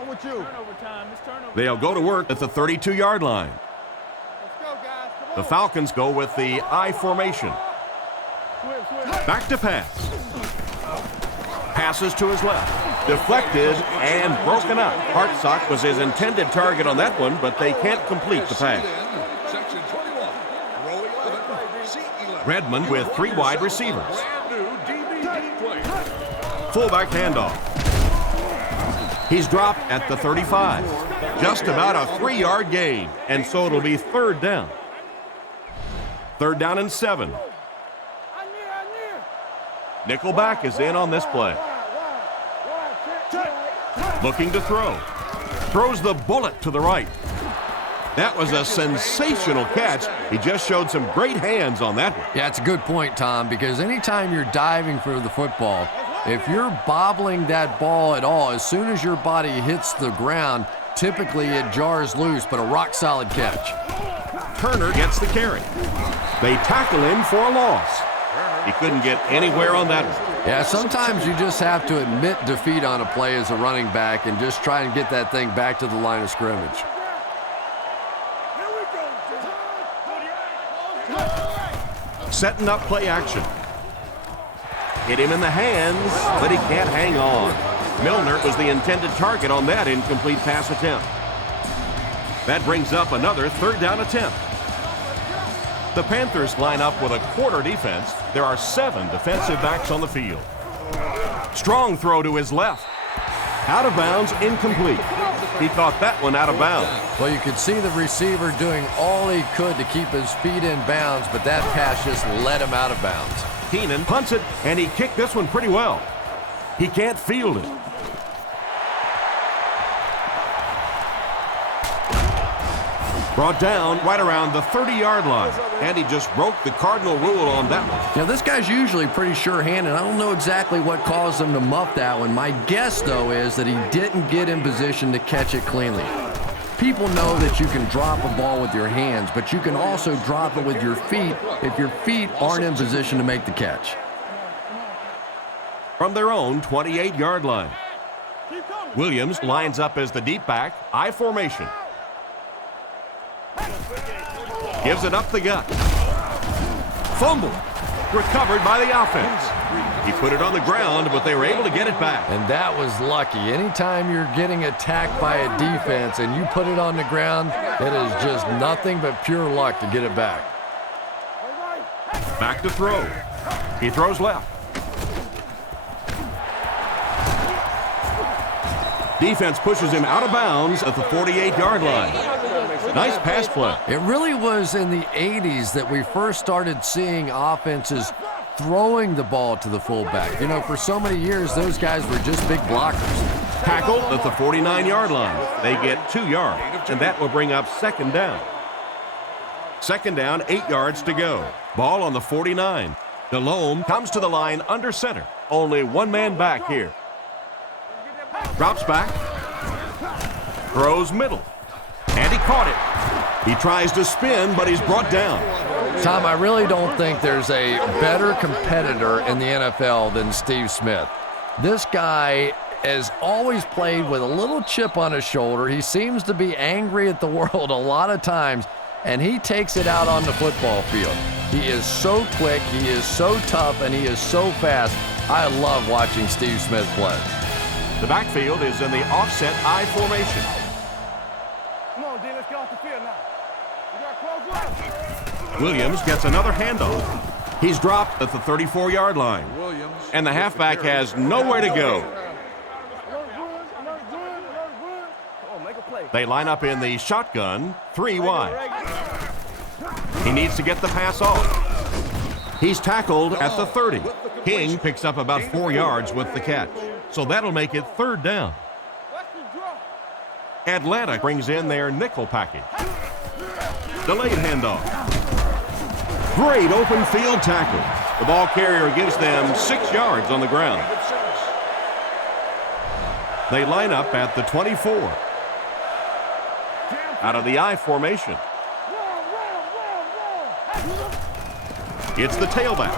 They'll go to work at the 32-yard line. The Falcons go with the I formation. Back to pass. Passes to his left. Deflected and broken up. Hartsock was his intended target on that one, but they can't complete the pass. Redmond with 3 wide receivers. Fullback handoff. He's dropped at the 35. Just about a 3-yard gain, and so it'll be 3rd down. 3rd down and 7. Nickelback is in on this play. Looking to throw. Throws the bullet to the right. That was a sensational catch. He just showed some great hands on that one. Yeah, it's a good point, Tom, because anytime you're diving for the football, if you're bobbling that ball at all, as soon as your body hits the ground, typically it jars loose, but a rock-solid catch. Turner gets the carry. They tackle him for a loss. He couldn't get anywhere on that one. Yeah, sometimes you just have to admit defeat on a play as a running back and just try and get that thing back to the line of scrimmage. Setting up play action. Hit him in the hands, but he can't hang on. Milner was the intended target on that incomplete pass attempt. That brings up another 3rd down attempt. The Panthers line up with a quarter defense. There are 7 defensive backs on the field. Strong throw to his left. Out of bounds, incomplete. He caught that one out of bounds. Well, you could see the receiver doing all he could to keep his feet in bounds, but that pass just let him out of bounds. Keenan punts it, and he kicked this one pretty well. He can't field it. Brought down right around the 30-yard line, and he just broke the cardinal rule on that one. Now, this guy's usually pretty sure-handed. I don't know exactly what caused him to muff that one. My guess, though, is that he didn't get in position to catch it cleanly. People know that you can drop a ball with your hands, but you can also drop it with your feet if your feet aren't in position to make the catch. From their own 28-yard line, Williams lines up as the deep back, I formation. Gives it up the gut. Fumble. Recovered by the offense. He put it on the ground, but they were able to get it back. And that was lucky. Anytime you're getting attacked by a defense and you put it on the ground, it is just nothing but pure luck to get it back. Back to throw. He throws left. Defense pushes him out of bounds at the 48-yard line. Nice pass play. It really was in the 80s that we first started seeing offenses throwing the ball to the fullback. You know, for so many years, those guys were just big blockers. Tackled at the 49-yard line. They get 2 yards, and that will bring up 2nd down. 2nd down, 8 yards to go. Ball on the 49. Delhomme comes to the line under center. Only one man back here. Drops back. Throws middle. And he caught it. He tries to spin, but he's brought down. Tom, I really don't think there's a better competitor in the NFL than Steve Smith. This guy has always played with a little chip on his shoulder. He seems to be angry at the world a lot of times, and he takes it out on the football field. He is so quick, he is so tough, and he is so fast. I love watching Steve Smith play. The backfield is in the offset I formation. Come on, D, let's get off the field now. We got close left. Williams gets another handoff. He's dropped at the 34-yard line. And the halfback has nowhere to go. They line up in the shotgun, 3 wide. He needs to get the pass off. He's tackled at the 30. King picks up about 4 yards with the catch. So that'll make it 3rd down. Atlanta brings in their nickel package. Delayed handoff. Great open field tackle. The ball carrier gives them 6 yards on the ground. They line up at the 24. Out of the I formation. It's the tailback.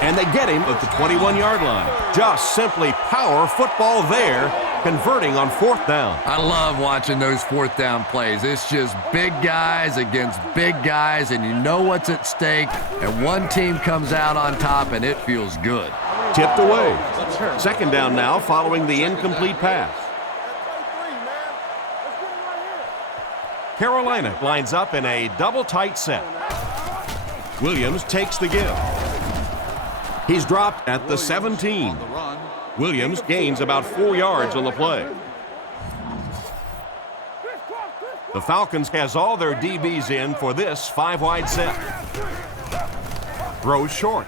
And they get him at the 21-yard line. Just simply power football there, converting on 4th down. I love watching those 4th down plays. It's just big guys against big guys, and you know what's at stake, and one team comes out on top, and it feels good. Tipped away. 2nd down now following the incomplete pass. Carolina lines up in a double tight set. Williams takes the give. He's dropped at the 17. Williams gains about 4 yards on the play. The Falcons has all their DBs in for this 5-wide set. Throws short.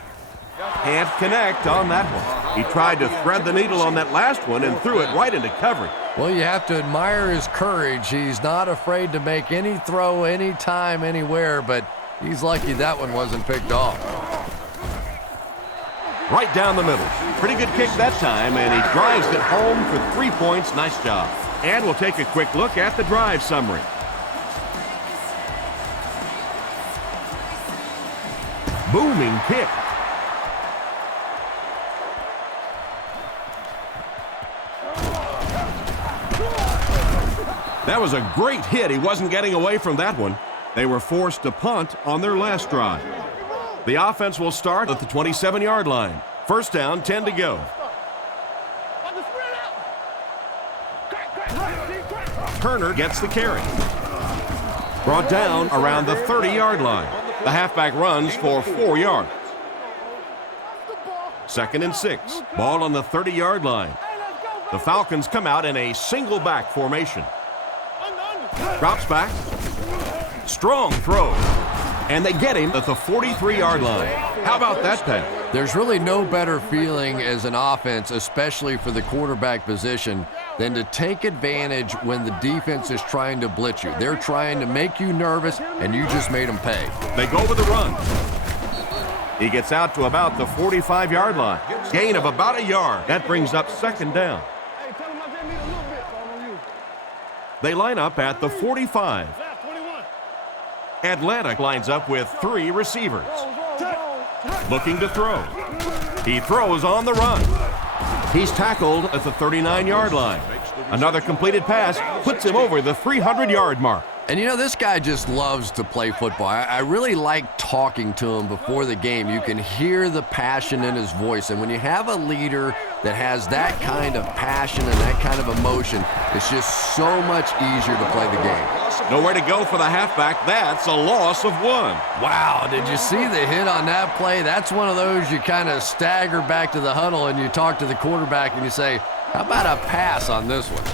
Can't connect on that one. He tried to thread the needle on that last one and threw it right into coverage. Well, you have to admire his courage. He's not afraid to make any throw, anytime, anywhere, but he's lucky that one wasn't picked off. Right down the middle. Pretty good kick that time, and he drives it home for 3 points. Nice job. And we'll take a quick look at the drive summary. Booming kick. That was a great hit. He wasn't getting away from that one. They were forced to punt on their last drive. The offense will start at the 27-yard line. 1st down, 10 to go. Turner gets the carry. Brought down around the 30-yard line. The halfback runs for 4 yards. 2nd and 6. Ball on the 30-yard line. The Falcons come out in a single back formation. Drops back. Strong throw. And they get him at the 43-yard line. How about that pass? There's really no better feeling as an offense, especially for the quarterback position, than to take advantage when the defense is trying to blitz you. They're trying to make you nervous, and you just made them pay. They go with the run. He gets out to about the 45-yard line. Gain of about a yard. That brings up 2nd down. They line up at the 45. Atlanta lines up with 3 receivers. Looking to throw. He throws on the run. He's tackled at the 39-yard line. Another completed pass puts him over the 300-yard mark. And you know, this guy just loves to play football. I really like talking to him before the game. You can hear the passion in his voice. And when you have a leader that has that kind of passion and that kind of emotion, it's just so much easier to play the game. Nowhere to go for the halfback. That's a loss of 1. Wow, did you see the hit on that play? That's one of those you kind of stagger back to the huddle and you talk to the quarterback and you say, how about a pass on this one?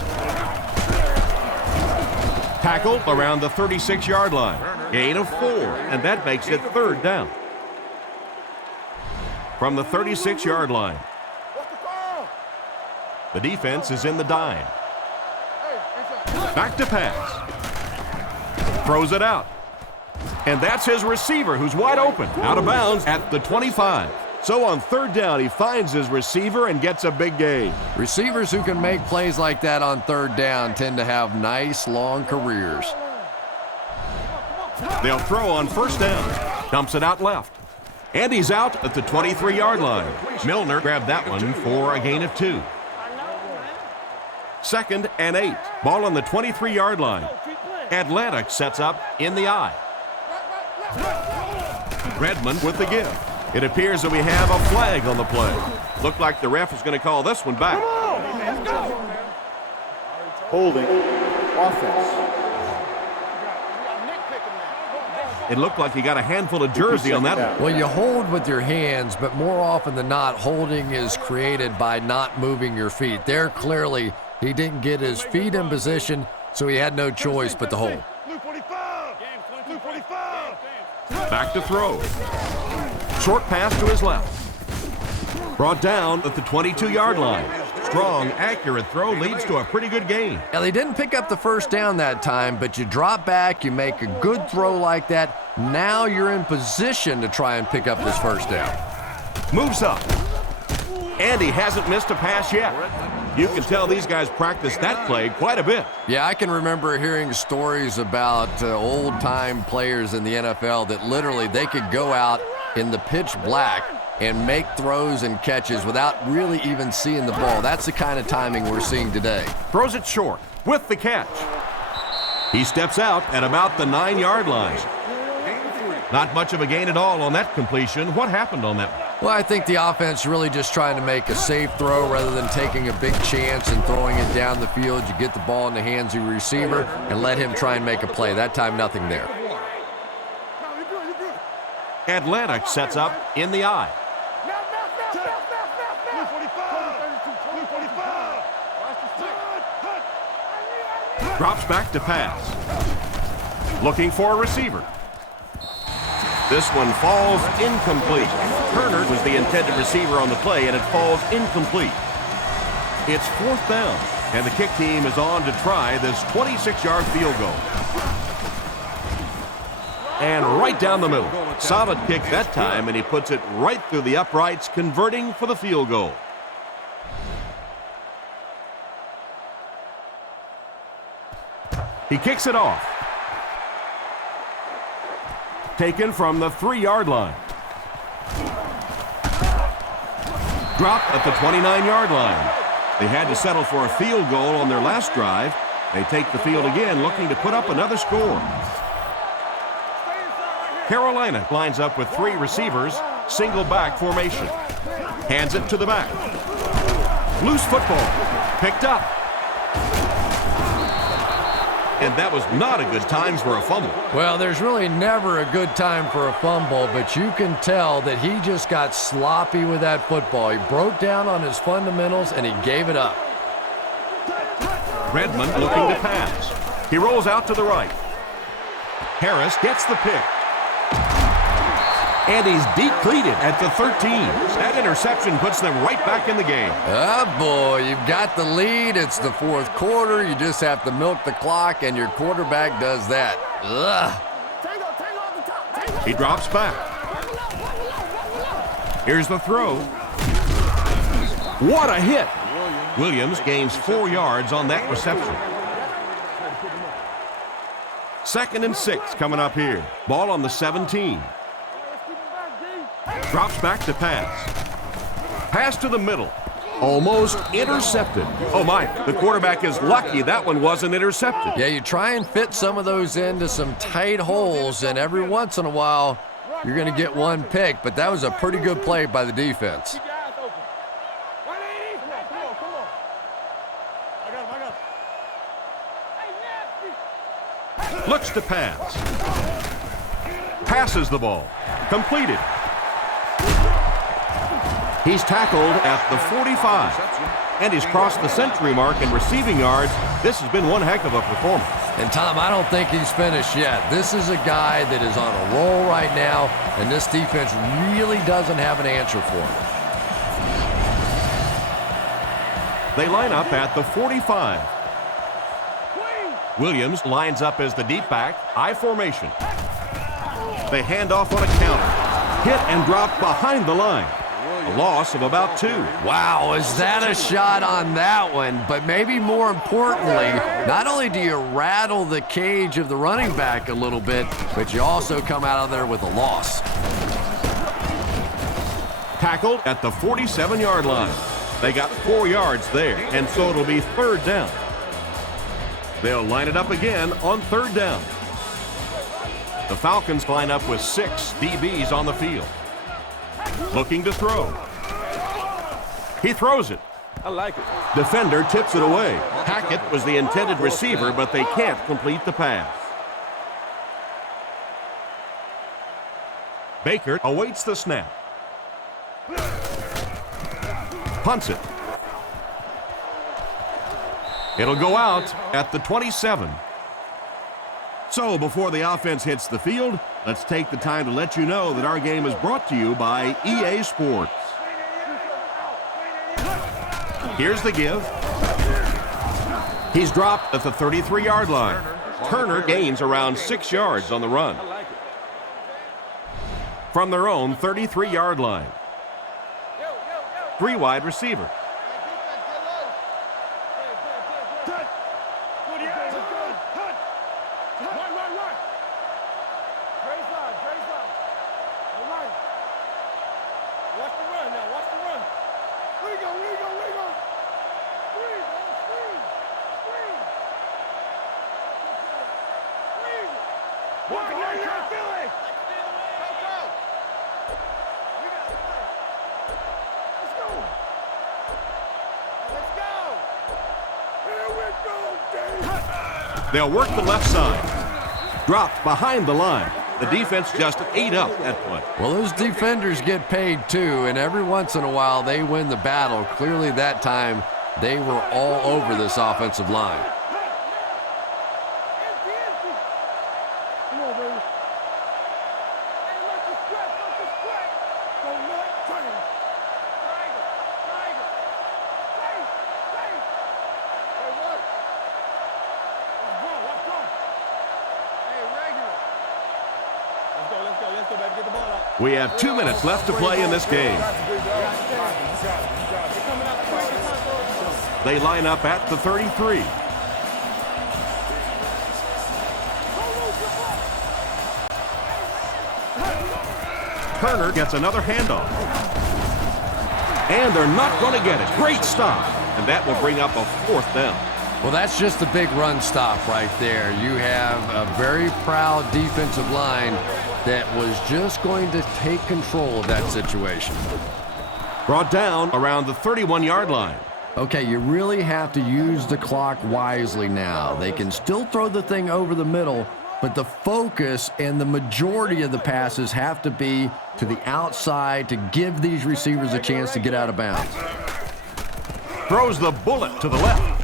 Tackled around the 36-yard line. Gain of 4, and that makes it 3rd down. From the 36-yard line. The defense is in the dime. Back to pass. Throws it out. And that's his receiver who's wide open. Out of bounds at the 25. So on 3rd down, he finds his receiver and gets a big gain. Receivers who can make plays like that on 3rd down tend to have nice, long careers. They'll throw on 1st down. Dumps it out left. And he's out at the 23-yard line. Milner grabbed that one for a gain of 2. 2nd and 8. Ball on the 23-yard line. Atlanta sets up in the I. Redmond with the give. It appears that we have a flag on the play. Looked like the ref is going to call this one back. Holding. Offense. It looked like he got a handful of jersey on that one. Well, you hold with your hands, but more often than not, holding is created by not moving your feet. There, clearly, he didn't get his feet in position, so he had no choice but to hold. Back to throw. Short pass to his left. Brought down at the 22-yard line. Strong, accurate throw leads to a pretty good gain. Now, they didn't pick up the 1st down that time, but you drop back, you make a good throw like that. Now you're in position to try and pick up this 1st down. Moves up. And he hasn't missed a pass yet. You can tell these guys practice that play quite a bit. Yeah, I can remember hearing stories about old-time players in the NFL that literally they could go out in the pitch black and make throws and catches without really even seeing the ball. That's the kind of timing we're seeing today. Throws it short with the catch. He steps out at about the 9-yard line. Not much of a gain at all on that completion. What happened on that one? Well, I think the offense really just trying to make a safe throw rather than taking a big chance and throwing it down the field. You get the ball in the hands of your receiver and let him try and make a play. That time, nothing there. Atlanta sets up in the eye. Drops back to pass. Looking for a receiver. This one falls incomplete. Turner was the intended receiver on the play, and it falls incomplete. It's 4th down, and the kick team is on to try this 26-yard field goal. And right down the middle. Solid kick that time, and he puts it right through the uprights, converting for the field goal. He kicks it off. Taken from the 3-yard line. Dropped at the 29-yard line. They had to settle for a field goal on their last drive. They take the field again, looking to put up another score. Carolina lines up with 3 receivers, single back formation. Hands it to the back. Loose football. Picked up. And that was not a good time for a fumble. Well, there's really never a good time for a fumble, but you can tell that he just got sloppy with that football. He broke down on his fundamentals, and he gave it up. Redmond looking to pass. He rolls out to the right. Harris gets the pick. And he's depleted at the 13. That interception puts them right back in the game. Oh, boy, you've got the lead. It's the 4th quarter. You just have to milk the clock, and your quarterback does that. Ugh. He drops back. Here's the throw. What a hit. Williams gains 4 yards on that reception. 2nd and 6 coming up here. Ball on the 17. Drops back to pass. Pass to the middle. Almost intercepted. Oh, my. The quarterback is lucky that one wasn't intercepted. Yeah, you try and fit some of those into some tight holes, and every once in a while, you're going to get one pick, but that was a pretty good play by the defense. Looks to pass. Passes the ball. Completed. He's tackled at the 45, and he's crossed the century mark in receiving yards. This has been one heck of a performance. And, Tom, I don't think he's finished yet. This is a guy that is on a roll right now, and this defense really doesn't have an answer for him. They line up at the 45. Williams lines up as the deep back, I formation. They hand off on a counter. Hit and drop behind the line. A loss of about 2. Wow, is that a shot on that one? But maybe more importantly, not only do you rattle the cage of the running back a little bit, but you also come out of there with a loss. Tackled at the 47-yard line. They got 4 yards there, and so it'll be 3rd down. They'll line it up again on 3rd down. The Falcons line up with 6 DBs on the field. Looking to throw. He throws it. I like it. Defender tips it away. Hackett was the intended receiver, but they can't complete the pass. Baker awaits the snap. Punts it. It'll go out at the 27. So before the offense hits the field, let's take the time to let you know that our game is brought to you by EA Sports. Here's the give. He's dropped at the 33-yard line. Turner gains around 6 yards on the run. From their own 33-yard line. 3 wide receivers. Watch the run now. Watch the run. Wiggle, wiggle, wiggle. Squeeze, man. Squeeze. Squeeze. Squeeze. Walk it like you're Philly. Go, go. You got it. Let's go. Let's go. Here we go, Dave. They'll work the left side. Dropped behind the line. The defense just ate up that play. Well, those defenders get paid too, and every once in a while they win the battle. Clearly that time they were all over this offensive line. Come on, baby. Hey, let the sweat, let the sweat. Don't let change. Tiger, tiger. Safe, safe. Hey, what? Let's go. Hey, regular. Let's go, baby. Get the ball out. We have 2 minutes left to play in this game. They line up at the 33. Turner gets another handoff. And they're not going to get it. Great stop. And that will bring up a 4th down. Well, that's just a big run stop right there. You have a very proud defensive line that was just going to take control of that situation. Brought down around the 31-yard line. Okay, you really have to use the clock wisely now. They can still throw the thing over the middle, but the focus and the majority of the passes have to be to the outside to give these receivers a chance to get out of bounds. Throws the bullet to the left.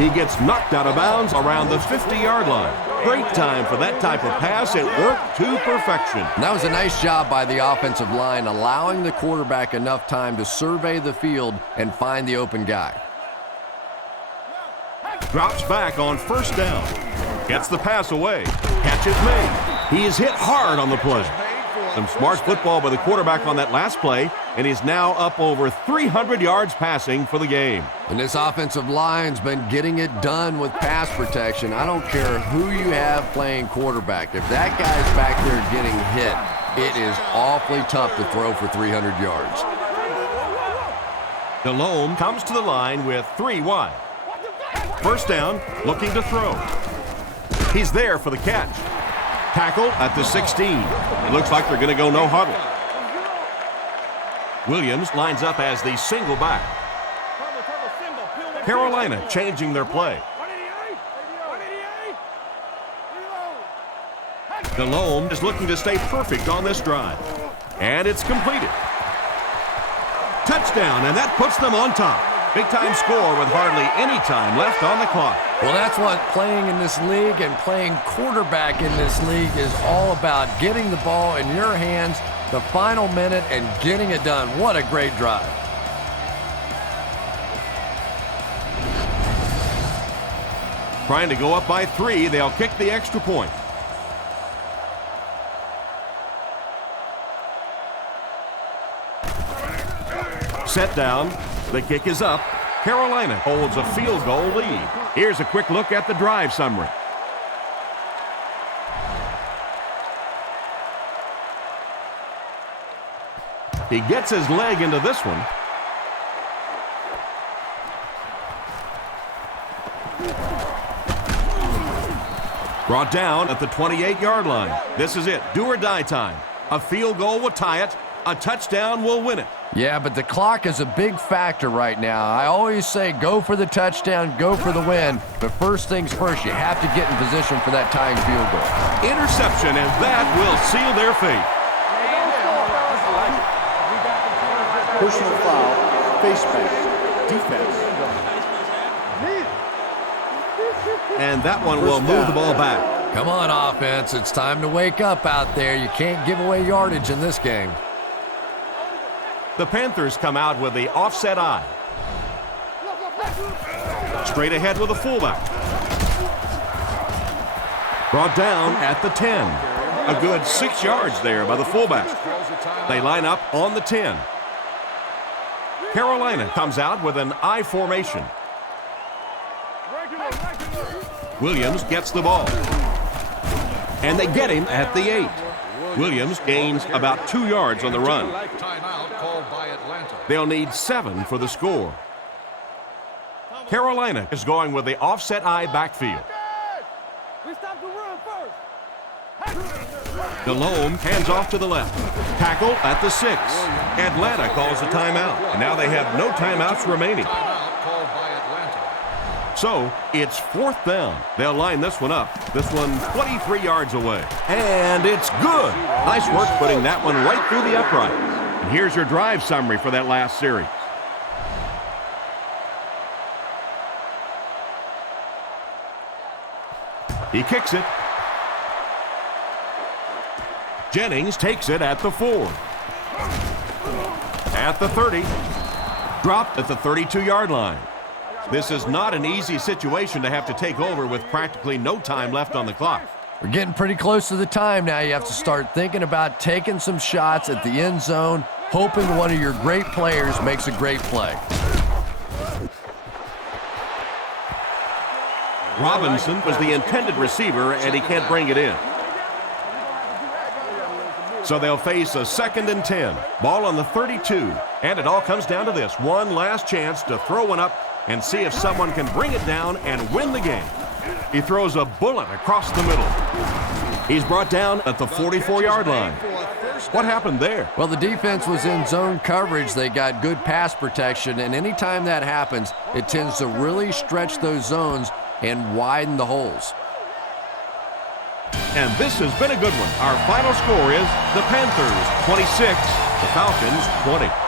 He gets knocked out of bounds around the 50-yard line. Great time for that type of pass. It worked to perfection. And that was a nice job by the offensive line, allowing the quarterback enough time to survey the field and find the open guy. Drops back on 1st down. Gets the pass away. Catch is made. He is hit hard on the play. Some smart football by the quarterback on that last play, and he's now up over 300 yards passing for the game. And this offensive line's been getting it done with pass protection. I don't care who you have playing quarterback. If that guy's back there getting hit, it is awfully tough to throw for 300 yards. Delhomme comes to the line with 3 wide. 1st down, looking to throw. He's there for the catch. Tackle at the 16. It looks like they're going to go no huddle. Williams lines up as the single back. Carolina changing their play. Delhomme is looking to stay perfect on this drive. And it's completed. Touchdown, and that puts them on top. Big-time score with hardly any time left on the clock. Well, that's what playing in this league and playing quarterback in this league is all about, getting the ball in your hands the final minute and getting it done. What a great drive. Trying to go up by 3, they'll kick the extra point. Set down. The kick is up. Carolina holds a field goal lead. Here's a quick look at the drive summary. He gets his leg into this one. Brought down at the 28-yard line. This is it. Do or die time. A field goal will tie it. A touchdown will win it. Yeah, but the clock is a big factor right now. I always say go for the touchdown, go for the win. But first things first, you have to get in position for that tying field goal. Interception, and that will seal their fate. Personal foul, face mask, defense. And that one will move the ball back. Come on, offense. It's time to wake up out there. You can't give away yardage in this game. The Panthers come out with the offset eye. Straight ahead with a fullback. Brought down at the 10. A good 6 yards there by the fullback. They line up on the 10. Carolina comes out with an I formation. Williams gets the ball. And they get him at the 8. Williams gains about 2 yards on the run. Timeout called by Atlanta. They'll need 7 for the score. Carolina is going with the offset eye backfield. We stop the run first. Delhomme hands off to the left. Tackle at the 6. Atlanta calls a timeout. And now they have no timeouts remaining. Timeout called by Atlanta. So it's 4th down. They'll line this one up. This one 23 yards away. And it's good. Nice work putting that one right through the upright. And here's your drive summary for that last series. He kicks it. Jennings takes it at the 4. At the 30. Dropped at the 32-yard line. This is not an easy situation to have to take over with practically no time left on the clock. We're getting pretty close to the time now. You have to start thinking about taking some shots at the end zone, hoping one of your great players makes a great play. Robinson was the intended receiver, and he can't bring it in. So they'll face a 2nd and 10. Ball on the 32. And it all comes down to this. One last chance to throw one up and see if someone can bring it down and win the game. He throws a bullet across the middle. He's brought down at the 44-yard line. What happened there? Well, the defense was in zone coverage. They got good pass protection, and anytime that happens, it tends to really stretch those zones and widen the holes. And this has been a good one. Our final score is the Panthers 26, the Falcons 20.